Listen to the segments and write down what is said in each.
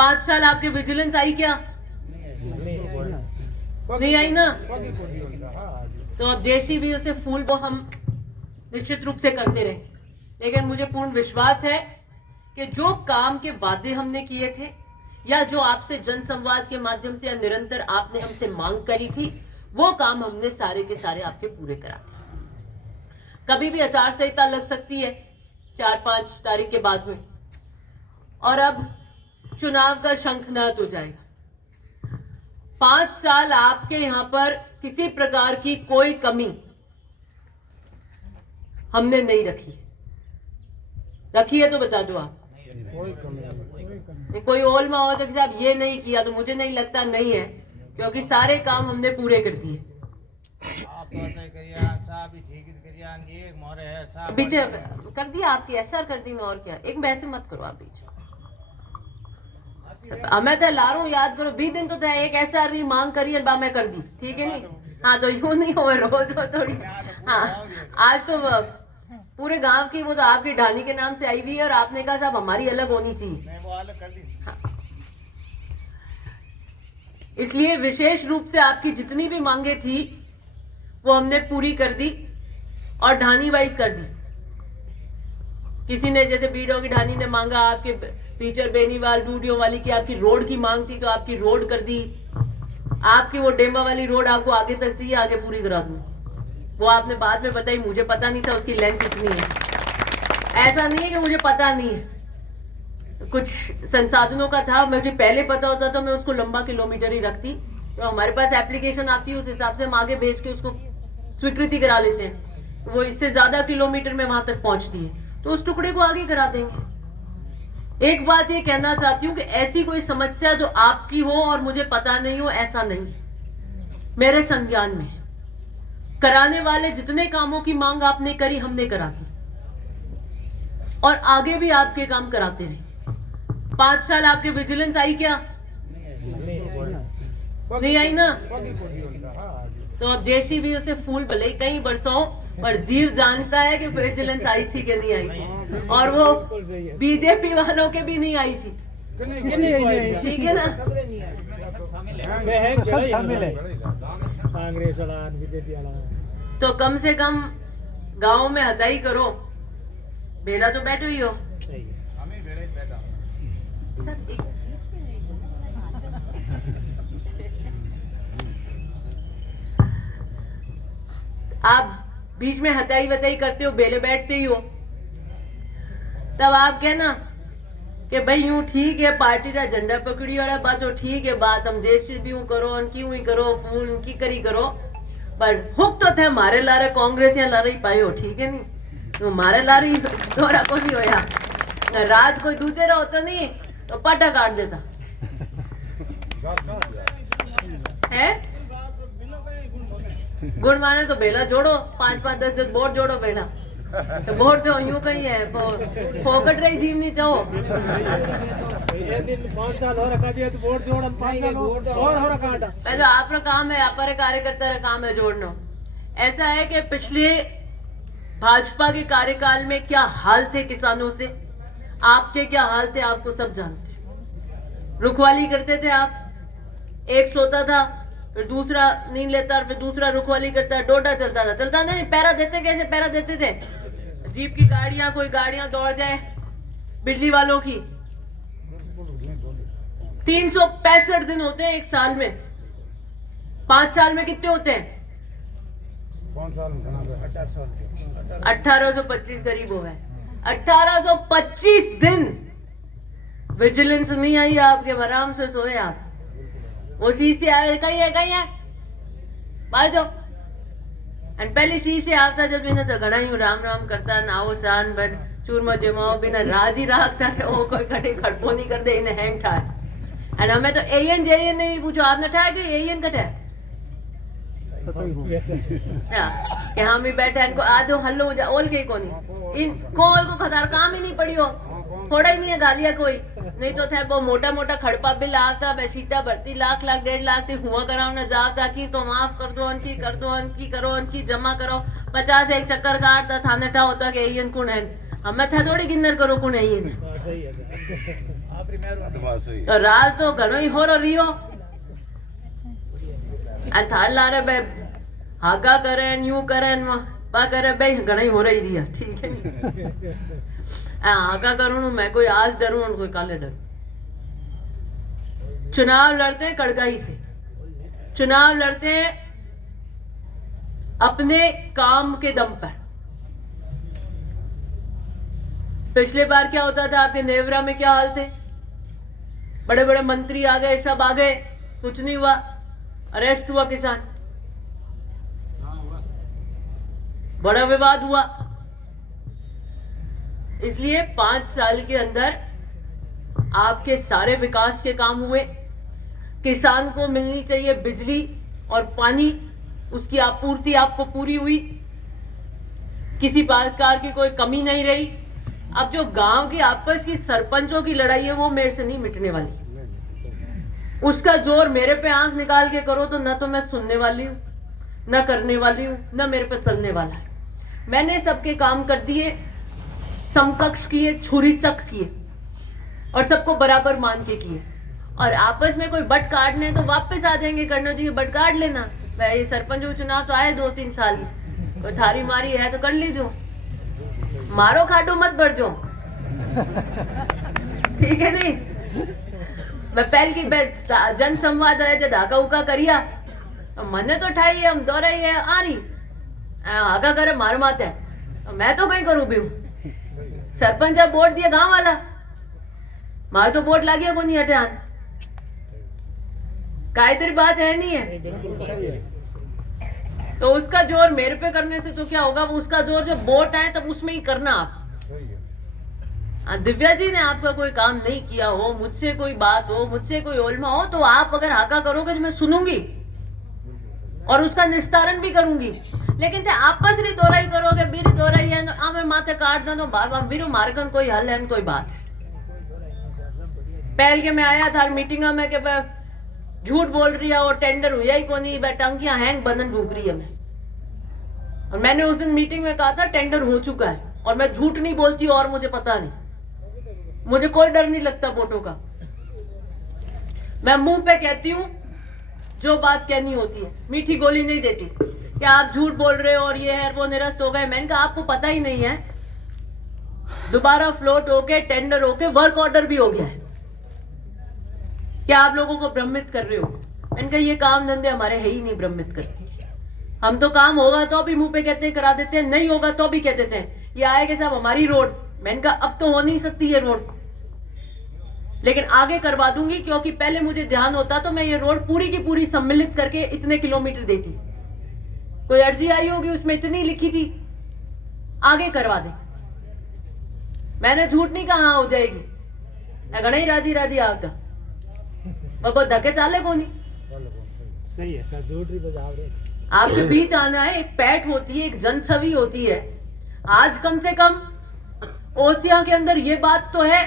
5 साल आपके विजिलेंस आई क्या? नहीं आई ना। तो अब जैसी भी उसे फूल वो हम निश्चित रूप से करते रहे, लेकिन मुझे पूर्ण विश्वास है कि जो काम के वादे हमने किए थे या जो आपसे जनसंवाद के माध्यम से या निरंतर आपने हमसे मांग करी थी, वो काम हमने सारे के सारे आपके पूरे करा दिए। कभी भी आचार संहिता लग सकती है 4-5 तारीख के बाद में, और अब चुनाव का शंखनाद हो जाएगा। 5 साल आपके यहां पर किसी प्रकार की कोई कमी हमने नहीं रखी है तो बता दो आप। कोई ओलमा हो तो साहब ये नहीं किया, तो मुझे नहीं लगता नहीं है, क्योंकि सारे काम हमने पूरे कर दिए। बीच कर दिया आपकी एसआर कर दी, और क्या, एक वैसे मत करो आप बीच। मैं तो ला रहा हूँ, याद करो 20 दिन तो था, एक एसआर नहीं मांग करी और मैं कर दी, ठीक है नहीं? हाँ, तो यूं नहीं हो रोज हो थोड़ी। हाँ, आज तो पूरे गांव की वो तो आपकी ढानी के नाम से आई हुई है, और आपने कहा साहब हमारी अलग होनी चाहिए। वो अलग कर दी। हाँ। इसलिए विशेष रूप से आपकी जितनी भी मांगे थी वो हमने पूरी कर दी और ढानी वाइज कर दी। किसी ने जैसे बीडो की ढानी ने मांगा, आपके पीचर बेनीवाल डूडियों वाली की आपकी रोड की मांग थी, तो आपकी रोड कर दी। आपकी वो डेम्बा वाली रोड आपको आगे तक चाहिए, आगे पूरी करा दूं। वो आपने बाद में बताई, मुझे पता नहीं था उसकी लेंथ कितनी है। ऐसा नहीं है कि मुझे पता नहीं है, कुछ संसाधनों का था, मुझे पहले पता होता तो मैं उसको लंबा किलोमीटर ही रखती। तो हमारे पास एप्लीकेशन आती है, उस हिसाब से हम आगे भेज के उसको स्वीकृति करा लेते हैं। वो इससे ज्यादा किलोमीटर में वहां तक पहुंचती है तो उस टुकड़े को आगे करा देंगे। एक बात ये कहना चाहती हूँ कि ऐसी कोई समस्या जो आपकी हो और मुझे पता नहीं हो, ऐसा नहीं मेरे संज्ञान में। कराने वाले जितने कामों की मांग आपने करी हमने करा दी, और आगे भी आपके काम कराते रहे। 5 साल आपके विजिलेंस आई क्या? नहीं आई ना। तो अब जैसी भी उसे फूल भले ही कहीं बरसाओ, पर जीव जानता है कि विजिलेंस आई थी कि नहीं आई थी, और वो बीजेपी वालों के भी नहीं आई थी, ठीक है ना? तो कम से कम गांव में हदाई करो। बेला तो बैठो ही हो सर। आप बीच में हताई वताई करते हो, बेले बैठते ही हो, तब आप कहना कि भाई यूं ठीक है, पार्टी का झंडा पकड़ी और बात तो ठीक है, बात हम जैसे भी यूं करो उनकी यूं ही करो, फूल उनकी करी करो, पर हुक तो थे हमारे लारे कांग्रेस या लारे ही पाए हो, ठीक है नहीं? तो हमारे लारे दोरा को नहीं होया ना, राज कोई दूसरा होता नहीं तो पटा काट देता है। गुण माने तो बेला जोड़ो, 5-5 10 वोट जोड़ो बेला, तो वोट तो यूं कहीं है, फोकट रही जीव नहीं चाहो। पहले आपका काम है, आप कार्यकर्ता का काम है जोड़ना। ऐसा है कि पिछले भाजपा के कार्यकाल में क्या हाल थे किसानों से, आपके क्या हाल थे, आपको सब जानते हैं। रुखवाली करते थे आप, एक सोता था, फिर दूसरा नींद लेता, फिर दूसरा रुखवाली करता, डोडा चलता नहीं। पैरा देते, कैसे पैरा देते थे? जीप की गाड़ियां, कोई गाड़ियां दौड़ जाए बिजली वालों की, 365 दिन होते हैं एक साल में। 5 साल में कितने होते हैं? 1825 करीब हो गए। 1825 दिन विजिलेंस नहीं आई आपके, आराम से सोए आप। वो सी से आए, कहीं है बाहर जाओ। एंड पहले सी से आता जब बिना तो घना ही राम राम करता, नाओ शान बट चूरमा जमाओ बिना राज ही राखता थे, वो कोई कटे खड़पो नहीं करते, इन्हें हैंग था। एंड हमें तो एएन जेएन नहीं पूछो, आपने ठाया कि एएन कटा कि हम ही बैठे इनको आधो हल्लो हो जा ओल के कोनी इन कोल को खदार काम ही नहीं पड़ी हो, थोड़ा ही नहीं है गालिया कोई नहीं तो थे वो मोटा मोटा खड़पा बिल आता, बेसीटा भरती लाख 1.5 लाख हुआ कराओ ना जाओ ताकि तो माफ कर दो उनकी कर दो उनकी करो उनकी जमा करो 50 एक चक्कर काटता थाने ठा होता कि एन कुण है, हमें था थोड़ी गिन्नर करो कुण है तो राज तो घणो ही हो रियो थार लारे बे हाका करें यूं करें बा करे बे घणा ही हो रही रिया ठीक है नी हाका करूं मैं कोई आज डरूं और कोई काले डरूं। चुनाव लड़ते हैं कड़काई से, चुनाव लड़ते हैं अपने काम के दम पर। पिछले बार क्या होता था आपके नेवरा में क्या हाल थे, बड़े बड़े मंत्री आ गए, सब आ गए, कुछ नहीं हुआ, अरेस्ट हुआ किसान, बड़ा विवाद हुआ। इसलिए 5 साल के अंदर आपके सारे विकास के काम हुए। किसान को मिलनी चाहिए बिजली और पानी, उसकी आपूर्ति आपको पूरी हुई, किसी प्रकार की कोई कमी नहीं रही। अब जो गांव की आपस की सरपंचों की लड़ाई है वो मेरे से नहीं मिटने वाली। उसका जोर मेरे पे आंख निकाल के करो तो न तो मैं सुनने वाली हूं, न करने वाली हूं, न मेरे पे चलने वाला है। मैंने सबके काम कर दिए, समकक्ष किए, छुरी चक किए और सबको बराबर मान के किए। और आपस में कोई बट काटने तो वापस आ जाएंगे करनो जी बट काट लेना। भाई सरपंच चुनाव तो आए 2-3 साल, कोई थारी मारी है तो कर लीजो, मारो खाटो मत बढ़ जो ठीक है जी। मैं पहल की जन संवाद है जो धाका उका करिया मने तो ठाई है, हम दौरा ही है आ रही आगा करे मार माते है, मैं तो कहीं करूं भी हूं। सरपंच अब वोट दिया गांव वाला, मार तो वोट लागिया को नहीं हटे आन, कायदर बात है नहीं है। तो उसका जोर मेरे पे करने से तो क्या होगा, वो उसका जोर जब वोट आए तब उसमें ही करना आप। दिव्या जी ने आपका कोई काम नहीं किया हो, मुझसे कोई बात हो, मुझसे कोई ओलमा हो, तो आप अगर हाका करोगे तो मैं सुनूंगी और उसका निस्तारण भी करूंगी। लेकिन थे आपस री दोराई करोगे, बीरी दोराई है तो आमे माथे काट दो तो बार बीरो मारकन कोई हल है कोई बात है। पहल के मैं आया था मीटिंग में के झूठ बोल रही है और टेंडर हुआ ही कोनी, टंकियां हैंग बंधन भूख रही है मैं। और मैंने उस दिन मीटिंग में कहा था टेंडर हो चुका है और मैं झूठ नहीं बोलती और मुझे पता नहीं, मुझे कोई डर नहीं लगता वोटों का। मैं मुंह पे कहती हूँ जो बात कहनी होती है, मीठी गोली नहीं देती कि आप झूठ बोल रहे हो और ये है वो निरस्त हो गए। मैंने कहा आपको पता ही नहीं है, दोबारा फ्लोट होके टेंडर होके वर्क ऑर्डर भी हो गया है, क्या आप लोगों को भ्रमित कर रहे हो। मैंने कहा ये काम धंधे हमारे है ही नहीं भ्रमित करते, हम तो काम होगा तो भी मुंह पे कहते हैं करा देते हैं, नहीं होगा तो भी कह देते हैं ये आएगा साहब हमारी रोड। मैंने कहा अब तो हो नहीं सकती ये रोड, लेकिन आगे करवा दूंगी, क्योंकि पहले मुझे ध्यान होता तो मैं ये रोड पूरी की पूरी सम्मिलित करके इतने किलोमीटर देती। कोई अर्जी आई होगी उसमें इतनी लिखी थी, आगे करवा दे। मैंने झूठ नहीं कहा हो जाएगी, मैं घना ही राजी राजी आता बाबा धक्के चाले को नहीं सही है सर, झूठ ही बजाव रहे। आपके बीच आना है, एक पैठ होती है, एक जन छवि होती है। आज कम से कम ओसिया के अंदर ये बात तो है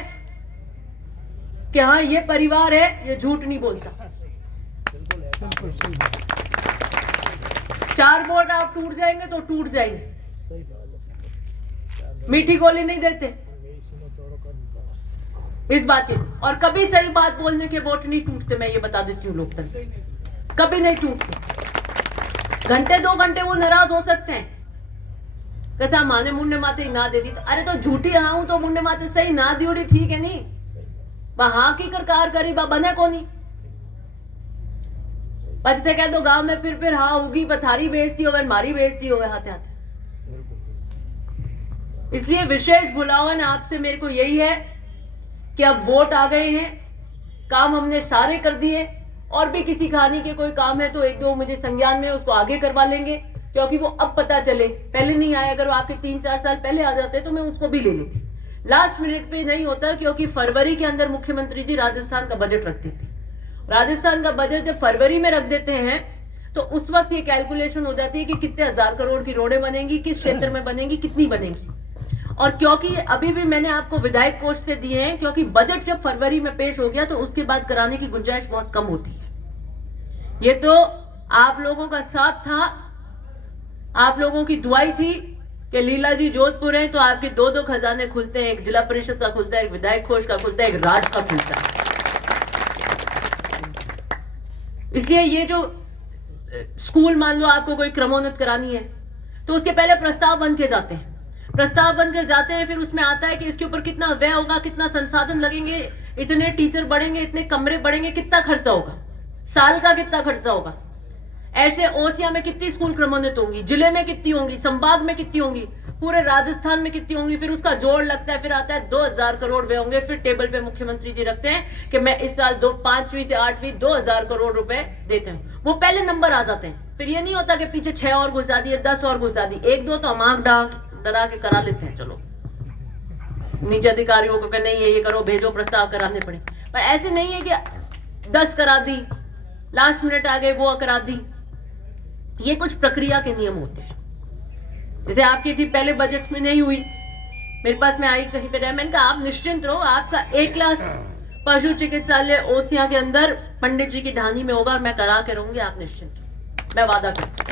कि हाँ ये परिवार है, ये झूठ नहीं बोलता। 4 वोट आप टूट जाएंगे तो टूट जाएंगे, मीठी गोली नहीं देते इस बात की। और कभी सही बात बोलने के वोट नहीं टूटते, मैं ये बता देती हूँ, लोकतंत्र कभी नहीं टूटते। घंटे 2 घंटे वो नाराज हो सकते हैं, कैसा माने मुंडे माते ना दे दी तो अरे तो झूठी हाँ तो मुंडे माते सही ना दी उड़ी ठीक है नहीं बा हाँ की कार करी बा बने को नहीं बचते कह दो गांव में फिर हाँ होगी पथारी बेचती हो मारी बेचती हो हाथे हाथे। इसलिए विशेष बुलावन आपसे मेरे को यही है कि अब वोट आ गए हैं, काम हमने सारे कर दिए, और भी किसी कहानी के कोई काम है तो 1-2 मुझे संज्ञान में उसको आगे करवा लेंगे, क्योंकि वो अब पता चले, पहले नहीं आया। अगर वो आपके 3-4 साल पहले आ जाते तो मैं उसको भी ले लेती। लास्ट मिनट पे नहीं होता, क्योंकि फरवरी के अंदर मुख्यमंत्री जी राजस्थान का बजट रखते थे। राजस्थान का बजट जब फरवरी में रख देते हैं तो उस वक्त ये कैलकुलेशन हो जाती है कि कितने 1000 करोड़ की रोडें बनेंगी, किस क्षेत्र में बनेंगी, कितनी बनेंगी। और क्योंकि अभी भी मैंने आपको विधायक कोष से दिए हैं, क्योंकि बजट जब फरवरी में पेश हो गया तो उसके बाद कराने की गुंजाइश बहुत कम होती है। ये तो आप लोगों का साथ था, आप लोगों की दुआई थी कि लीला जी जोधपुर है तो आपके दो दो खजाने खुलते हैं, एक जिला परिषद का खुलता है, एक विधायक कोष का खुलता है, एक राज का खुलता है। इसलिए ये जो स्कूल मान लो आपको कोई क्रमोन्नत करानी है तो उसके पहले प्रस्ताव बन के जाते हैं, प्रस्ताव बनकर जाते हैं, फिर उसमें आता है कि इसके ऊपर कितना व्यय होगा, कितना संसाधन लगेंगे, इतने टीचर बढ़ेंगे, इतने कमरे बढ़ेंगे, कितना खर्चा होगा, साल का कितना खर्चा होगा। ऐसे ओसिया में कितनी स्कूल क्रमोन्नत होंगी, जिले में कितनी होंगी, संभाग में कितनी होंगी, पूरे राजस्थान में कितनी होंगी, फिर उसका जोड़ लगता है, फिर आता है 2000 करोड़ वे होंगे। फिर टेबल पे मुख्यमंत्री जी रखते हैं कि मैं इस साल 5वीं से 8वीं 2000 करोड़ रुपए देते हैं। वो पहले नंबर आ जाते हैं, फिर ये नहीं होता कि पीछे 6 और घुसा दिए, 10 और घुसा दी, 1-2 तो हम आंख डरा के करा लेते हैं, चलो नीचे अधिकारियों को नहीं ये करो, भेजो प्रस्ताव कराने पड़े। पर ऐसे नहीं है कि 10 करा दी, लास्ट मिनट आ गए वो करा दी। ये कुछ प्रक्रिया के नियम होते हैं। जैसे आपकी थी पहले बजट में नहीं हुई, मेरे पास में आई कहीं पे रहा, मैंने कहा आप निश्चिंत रहो, आपका A क्लास पशु चिकित्सालय ओसिया के अंदर पंडित जी की ढानी में होगा और मैं करा के रहूंगी, आप निश्चिंत, मैं वादा करती।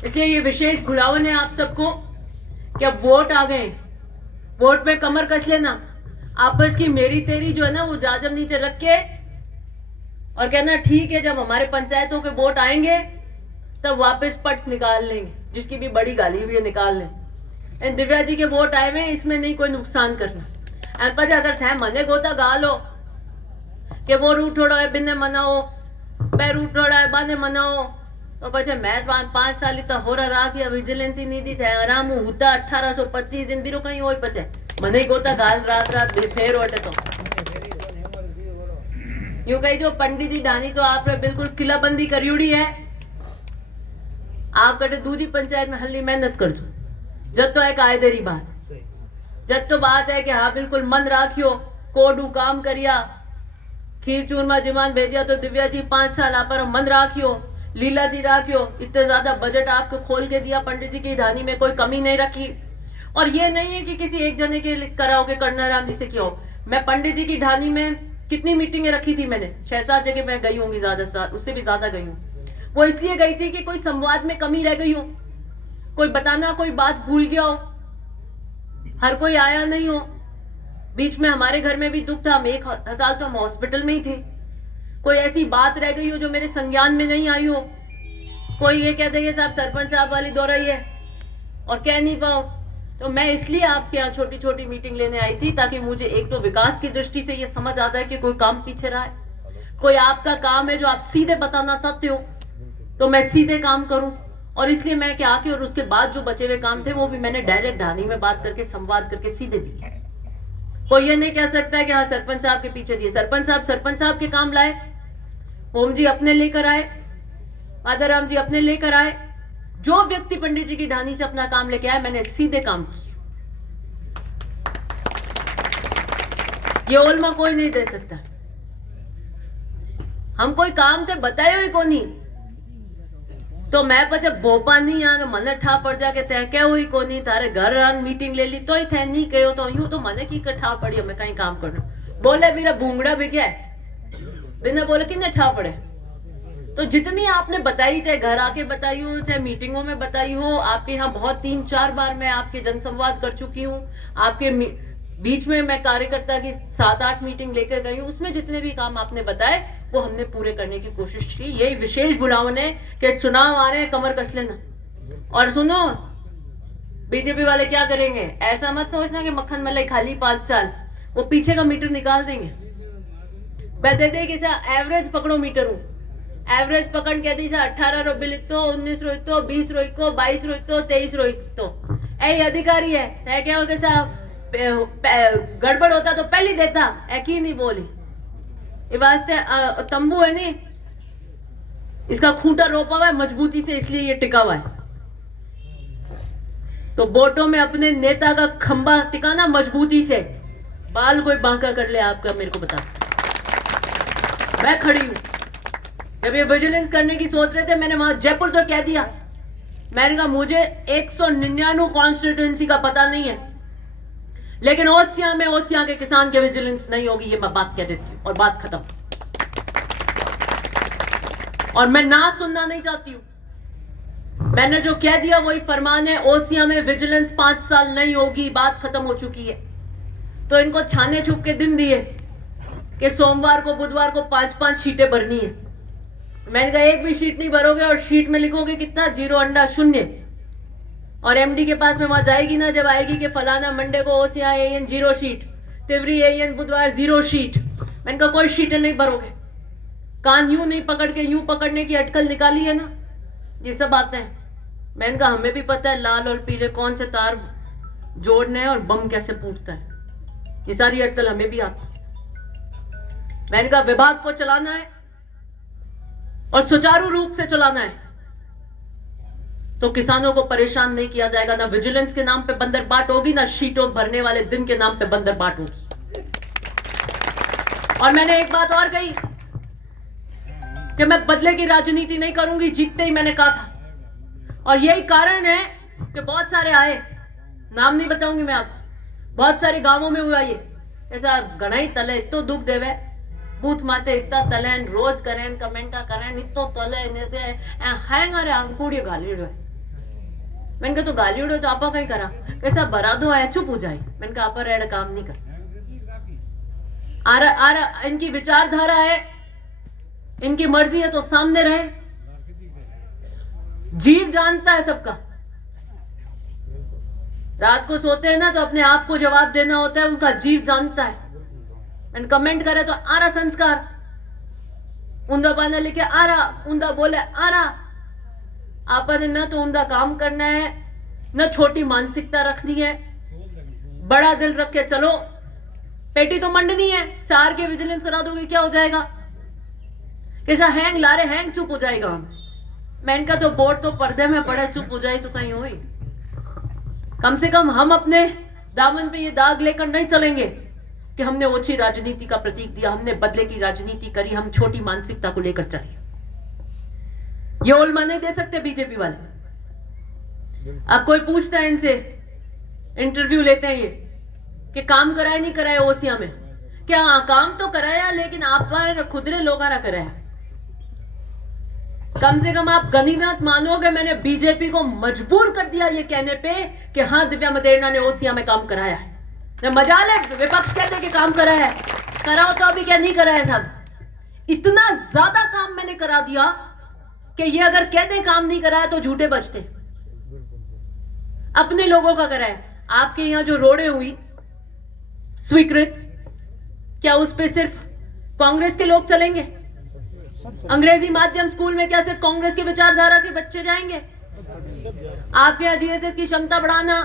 इसलिए ये विशेष बुलावन है आप सबको कि अब वोट आ गए, वोट पे कमर कस लेना, आपस की मेरी तेरी जो है ना वो जाजम नीचे रख के और कहना ठीक है, जब हमारे पंचायतों के वोट आएंगे तब वापस पट निकाल लेंगे, जिसकी भी बड़ी गाली हुई है निकाल लें। दिव्या जी के वोट आए हुए, इसमें नहीं कोई नुकसान करना। पर अगर थे मने गोता गालो कि वो रूट थोड़ा है बिन्ने मनाओ, पै रूट थोड़ा है बाने मनाओ, तो पचे मैं 5 साल तो हो रहा कि विजिलेंस ही नहीं दी थे आराम होता 1825 दिन बीरो कहीं हो पचे मने गोता गाल रात रात फेर ओटे तो यूं कही जो पंडित जी ढानी तो आपने बिल्कुल किलाबंदी करी है। आप कटे दूसरी पंचायत में हल्ली मेहनत कर दो, जब तो है कायदेरी बात, जब तो बात है कि हाँ बिल्कुल मन राखियो, कोडू काम करिया, खीर चूरमा जिमान भेजिया तो दिव्या जी 5 साल आप पर मन राखियो, लीला जी राखियो, इतने ज्यादा बजट आपको खोल के दिया, पंडित जी की ढानी में कोई कमी नहीं रखी। और ये नहीं है कि किसी एक जने के कराओगे करना राम जी से क्यों। मैं पंडित जी की ढानी में कितनी मीटिंगें रखी थी मैंने, 6-7 जगह मैं गई होंगी, ज्यादा से उससे भी ज्यादा गई हूँ। वो इसलिए गई थी कि कोई संवाद में कमी रह गई हो, कोई बताना कोई बात भूल गया हो, हर कोई आया नहीं हो। बीच में हमारे घर में भी दुख था, हम 1 साल तो हम हॉस्पिटल में ही थे, कोई ऐसी बात रह गई हो जो मेरे संज्ञान में नहीं आई हो, कोई ये कह दे साहब सरपंच साहब वाली दौरा ही है और कह नहीं पाओ। तो मैं इसलिए आपके यहाँ छोटी छोटी मीटिंग लेने आई थी ताकि मुझे एक तो विकास की दृष्टि से ये समझ आता है कि कोई काम पीछे रहा है, कोई आपका काम है जो आप सीधे बताना चाहते हो तो मैं सीधे काम करूं। और इसलिए मैं क्या आके और उसके बाद जो बचे हुए काम थे वो भी मैंने डायरेक्ट ढानी में बात करके संवाद करके सीधे दिए। कोई ये नहीं कह सकता है कि हाँ सरपंच साहब के पीछे दिए, सरपंच साहब के काम लाए, ओम जी अपने लेकर आए, माधवराम जी अपने लेकर आए, जो व्यक्ति पंडित जी की ढानी से अपना काम लेके आए मैंने सीधे काम किया। ये ओलमा कोई नहीं दे सकता। हम कोई काम थे बताए हुए को नहीं तो मैं पचे भोपा नहीं आ मने ठा पड़ जाके तय क्या हुई को नहीं, तारे घर आन मीटिंग ले ली तो ही थे नहीं कहो तो यूं तो मने की ठा पड़ी हमें कहीं काम करना। बोले मेरा भूंगड़ा भी गया बिना बोले कि नहीं ठा पड़े। तो जितनी आपने बताई, चाहे घर आके बताई हो चाहे मीटिंगों में बताई हो, आपके यहाँ बहुत 3-4 बार मैं आपके जनसंवाद कर चुकी हूँ, आपके बीच में मैं कार्यकर्ता की 7-8 मीटिंग लेकर गई हूँ, उसमें जितने भी काम आपने बताए वो हमने पूरे करने की कोशिश की। यही विशेष बुलावन है कि चुनाव आ रहे हैं, कमर कस लेना। और सुनो बीजेपी वाले क्या करेंगे, ऐसा मत सोचना कि मक्खन मलाई खाली 5 साल, वो पीछे का मीटर निकाल देंगे। बता दे कि एवरेज पकड़ो मीटर हूँ, एवरेज पकड़ के दी 18 रो बिल तो 19 रो तो 20 रो को 22 रो तो 23 रो तो ऐ अधिकारी है क्या हो कैसा गड़बड़ होता तो पहले देता एक ही नहीं बोली। ये वास्ते तंबू है नहीं, इसका खूंटा रोपा हुआ है मजबूती से, इसलिए ये टिका हुआ है। तो वोटों में अपने नेता का खंबा टिकाना मजबूती से, बाल कोई बांका कर ले आपका मेरे को बता। मैं खड़ी हूं, जब ये विजिलेंस करने की सोच रहे थे मैंने वहां जयपुर तो कह दिया, मैंने कहा मुझे 199 कॉन्स्टिट्यूएंसी का पता नहीं है, लेकिन ओसिया में ओसिया के किसान के विजिलेंस नहीं होगी, ये मैं बात कह देती हूं और बात खत्म। और मैं ना सुनना नहीं चाहती हूं, मैंने जो कह दिया वही फरमान है। ओसिया में विजिलेंस 5 साल नहीं होगी, बात खत्म हो चुकी है। तो इनको छाने छुप के दिन दिए कि सोमवार को बुधवार को 5-5 शीटें भरनी है। मैंने कहा एक भी शीट नहीं भरोगे और शीट में लिखोगे कितना, 0 अंडा 0। और एमडी के पास में वहां जाएगी ना, जब आएगी कि फलाना मंडे को Osian an 0 sheet, Tiwari an बुधवार 0 शीट। मैंने कहा कोई शीटें नहीं भरोगे। कान यूं नहीं पकड़ के यूं पकड़ने की अटकल निकाली है ना, ये सब बातें हैं। मैंने कहा हमें भी पता है लाल और पीले कौन से तार जोड़ने हैं और बम कैसे फूटता है, ये सारी अटकल हमें भी आती। मैंने कहा विभाग को चलाना है और सुचारू रूप से चलाना है, तो किसानों को परेशान नहीं किया जाएगा। ना विजिलेंस के नाम पे बंदरबाट होगी, ना शीटों भरने वाले दिन के नाम पे बंदरबाट होगी। और मैंने एक बात और कही कि मैं बदले की राजनीति नहीं करूंगी, जीतते ही मैंने कहा था। और यही कारण है कि बहुत सारे आए, नाम नहीं बताऊंगी मैं आपको, बहुत सारे गांवों में हुआ ये ऐसा घणाई तले तो दुख देवे बूथ माते इतना तलेन रोज करें कमेंटा करें इतो तले हैंग अरे अंकुड़ी गाली उड़े। मैंने कहा तो गाली उड़ो तो आपा कहीं करा कैसा बरा दो है चुप हो जाए। मैंने कहा आपा रेड काम नहीं कर आ इनकी विचारधारा है, इनकी मर्जी है तो सामने रहे। जीव जानता है सबका, रात को सोते हैं ना तो अपने आप को जवाब देना होता है, उनका जीव जानता है। मैंने कमेंट करे तो आ रहा संस्कार, उंदा बाना लिखे आ रहा, उंदा बोले आ रहा। आपने न तो उंदा काम करना है, न छोटी मानसिकता रखनी है, बड़ा दिल रख के चलो। पेटी तो मंडनी है, 4 के विजिलेंस करा दोगे क्या हो जाएगा, कैसा हैंग ला रहे हैंग चुप हो जाएगा। मैंने कहा तो बोर्ड तो पर्दे में पड़े, चुप हो जाए तो कहीं हुई। कम से कम हम अपने दामन पे ये दाग लेकर नहीं चलेंगे कि हमने ओछी राजनीति का प्रतीक दिया, हमने बदले की राजनीति करी, हम छोटी मानसिकता को लेकर चले। ये ओल्मा नहीं दे सकते बीजेपी वाले। अब कोई पूछता है इनसे, इंटरव्यू लेते हैं ये कि काम कराया नहीं कराया ओसिया में, क्या हाँ काम तो कराया लेकिन आप खुदरे लोग कराया। कम से कम आप गनीनाथ मानोगे मैंने बीजेपी को मजबूर कर दिया ये कहने पे कि हाँ दिव्या मदेरणा ने ओसिया में काम कराया है। मजाल है विपक्ष कहते कि काम कराया है, कराओ तो अभी क्या नहीं कराया साहब। इतना ज्यादा काम मैंने करा दिया कि ये अगर कहते काम नहीं कराया तो झूठे बचते। अपने लोगों का कराया। आपके यहां जो रोडें हुई स्वीकृत, क्या उस पे सिर्फ कांग्रेस के लोग चलेंगे? अंग्रेजी माध्यम स्कूल में क्या सिर्फ कांग्रेस की विचारधारा के बच्चे जाएंगे? आपके यहाँ जीएसएस की क्षमता बढ़ाना,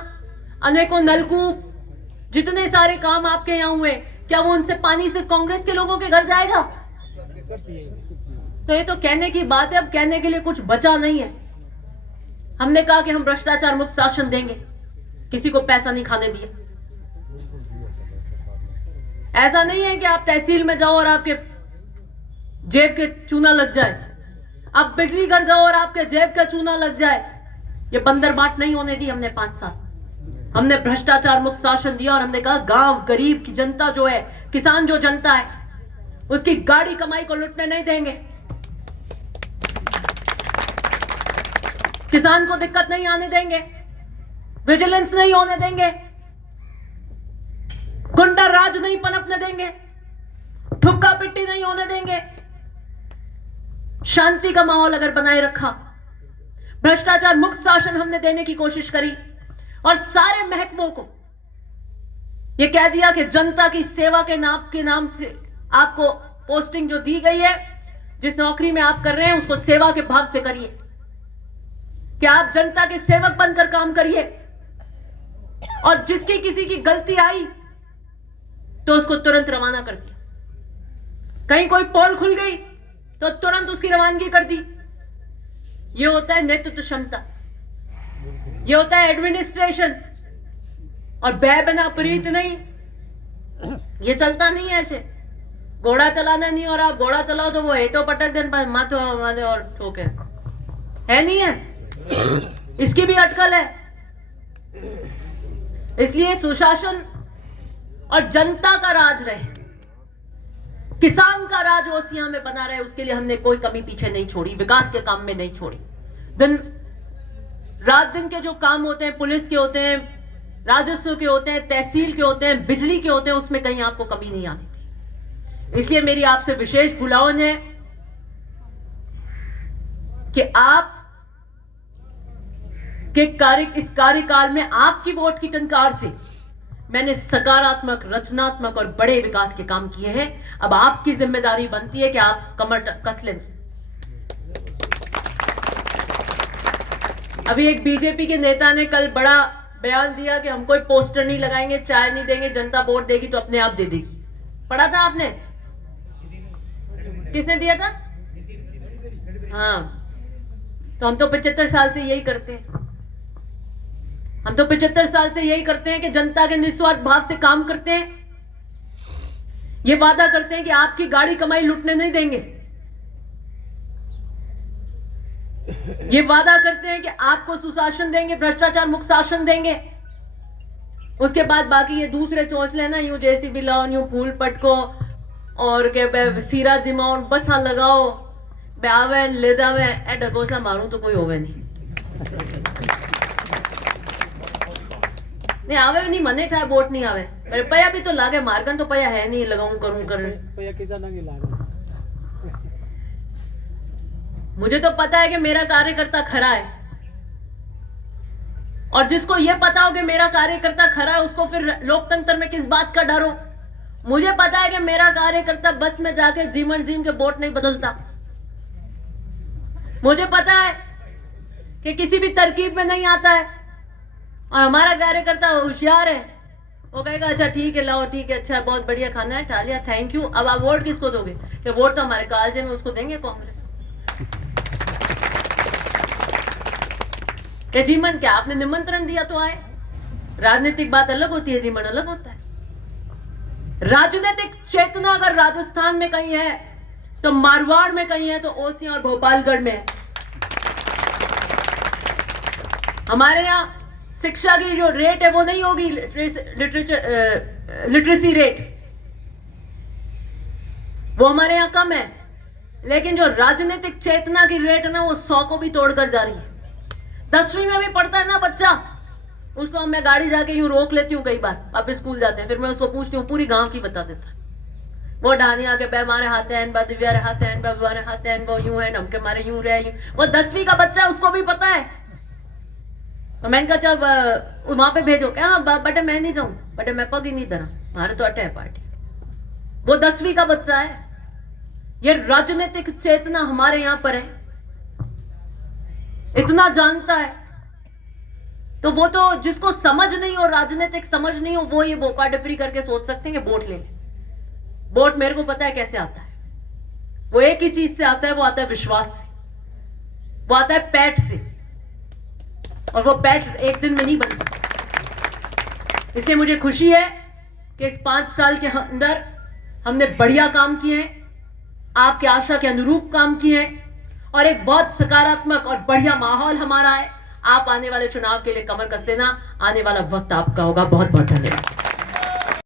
अनेकों नलकूप, जितने सारे काम आपके यहाँ हुए, क्या वो उनसे पानी सिर्फ कांग्रेस के लोगों के घर जाएगा? तो ये तो कहने की बात है, अब कहने के लिए कुछ बचा नहीं है। हमने कहा कि हम भ्रष्टाचार मुक्त शासन देंगे, किसी को पैसा नहीं खाने दिए। ऐसा नहीं है कि आप तहसील में जाओ और आपके जेब के चूना लग जाए, आप बिजली घर जाओ और आपके जेब का चूना लग जाए। ये बंदरबाट नहीं होने दी हमने 5 साल। हमने भ्रष्टाचार मुक्त शासन दिया और हमने कहा गांव गरीब की जनता जो है, किसान जो जनता है, उसकी गाड़ी कमाई को लुटने नहीं देंगे। किसान को दिक्कत नहीं आने देंगे, विजिलेंस नहीं होने देंगे, गुंडा राज नहीं पनपने देंगे, ठुक्का पिट्टी नहीं होने देंगे। शांति का माहौल अगर बनाए रखा, भ्रष्टाचार मुक्त शासन हमने देने की कोशिश करी और सारे महकमों को यह कह दिया कि जनता की सेवा के नाम से आपको पोस्टिंग जो दी गई है, जिस नौकरी में आप कर रहे हैं उसको सेवा के भाव से करिए, कि आप जनता के सेवक बनकर काम करिए। और जिसकी किसी की गलती आई तो उसको तुरंत रवाना कर दिया। कहीं कोई पोल खुल गई तो तुरंत उसकी रवानगी कर दी। यह होता है नेतृत्व क्षमता, यह होता है एडमिनिस्ट्रेशन। और बिना प्रीत नहीं, ये चलता नहीं है ऐसे। घोड़ा चलाना नहीं और आप घोड़ा चलाओ तो वो हेटो पटक देन माथो मारे और ठोके, है नहीं है, इसकी भी अटकल है। इसलिए सुशासन और जनता का राज रहे, किसान का राज ओसिया में बना रहे, उसके लिए हमने कोई कमी पीछे नहीं छोड़ी, विकास के काम में नहीं छोड़ी। दिन रात दिन के जो काम होते हैं, पुलिस के होते हैं, राजस्व के होते हैं, तहसील के होते हैं, बिजली के होते हैं, उसमें कहीं आपको कमी नहीं आनी थी। इसलिए मेरी आपसे विशेष बुलावन है कि आप के इस कार्यकाल में आपकी वोट की टंकार से मैंने सकारात्मक, रचनात्मक और बड़े विकास के काम किए हैं। अब आपकी जिम्मेदारी बनती है कि आप कमर कस लें। अभी एक बीजेपी के नेता ने कल बड़ा बयान दिया कि हम कोई पोस्टर नहीं लगाएंगे, चाय नहीं देंगे, जनता वोट देगी तो अपने आप दे देगी। पढ़ा था आपने? किसने दिया था? हाँ, तो हम तो 75 साल से यही करते हैं। हम तो 75 साल से यही करते हैं कि जनता के निस्वार्थ भाव से काम करते हैं। ये वादा करते हैं कि आपकी गाड़ी कमाई लुटने नहीं देंगे। ये वादा करते हैं कि आपको सुशासन देंगे, भ्रष्टाचार मुक्त शासन देंगे। उसके बाद बाकी ये दूसरे सोच लेना, यूं जेसीबी लाओ, यूं फूल पटको और के सीरा जिमाओ, बस हाँ लगाओ, आवे ले जावे, ए डगोसला मारूं तो कोई होवे नहीं। नहीं आवे नहीं, मने था वोट नहीं आवे, पर पया भी तो लागे मार्गन तो पया है नहीं, लगाऊं करूं करूं। पया किसा ना लागे। मुझे तो पता है कि मेरा कार्यकर्ता खरा है, और जिसको ये पता हो कि मेरा कार्यकर्ता खरा है, उसको फिर लोकतंत्र में किस बात का डर हो। मुझे पता है कि मेरा कार्यकर्ता बस में जाके जीम के वोट नहीं बदलता। मुझे पता है कि किसी भी तरकीब में नहीं आता है, और हमारा कार्यकर्ता होशियार है। वो कहेगा अच्छा ठीक है, लाओ ठीक है, अच्छा बहुत बढ़िया खाना है, खा लिया, थैंक यू। अब आप वोट किसको दोगे? कि वोट तो हमारे कालजे में उसको देंगे, कांग्रेस को। जीवन क्या आपने निमंत्रण दिया तो आए। राजनीतिक बात अलग होती है, जीवन अलग होता है। राजनीतिक चेतना अगर राजस्थान में कहीं है तो मारवाड़ में कहीं है, तो ओसियां और भोपालगढ़ में है। हमारे यहाँ शिक्षा की जो रेट है वो नहीं होगी लिटरेसी रेट, वो हमारे यहाँ कम है, लेकिन जो राजनीतिक चेतना की रेट है ना, वो 100 को भी तोड़कर जा रही है। 10वीं में भी पढ़ता है ना बच्चा, उसको मैं गाड़ी जाके यूं रोक लेती हूँ कई बार, आप स्कूल जाते हैं, फिर मैं उसको पूछती हूँ, पूरी गांव की बता देता। वो ढानी आके बे मारे हाथ हैं, बा दिव्या हाथ हैं, बा मारे हाथ हैं, वो यूं है, नमके मारे यूं रहे यूं। वो 10वीं का बच्चा, उसको भी पता है। तो मैंने कहा जब वहां पे भेजो, क्या हाँ बटे मैं नहीं जाऊं, बटे मैं पग ही नहीं धरा, हमारे तो अटे है पार्टी। वो 10वीं का बच्चा है। ये राजनीतिक चेतना हमारे यहां पर है, इतना जानता है। तो वो तो जिसको समझ नहीं हो, राजनीतिक समझ नहीं हो, वो ये बोपा डिपरी करके सोच सकते हैं कि वोट ले। वोट मेरे को पता है कैसे आता है। वो एक ही चीज से आता है, वो आता है विश्वास से, वो आता है पैठ से, और वो पैठ एक दिन में नहीं बनता। इसलिए मुझे खुशी है कि इस 5 साल के अंदर हमने बढ़िया काम किए हैं, आपके आशा के अनुरूप काम किए हैं, और एक बहुत सकारात्मक और बढ़िया माहौल हमारा है। आप आने वाले चुनाव के लिए कमर कस लेना, आने वाला वक्त आपका होगा। बहुत बहुत धन्यवाद।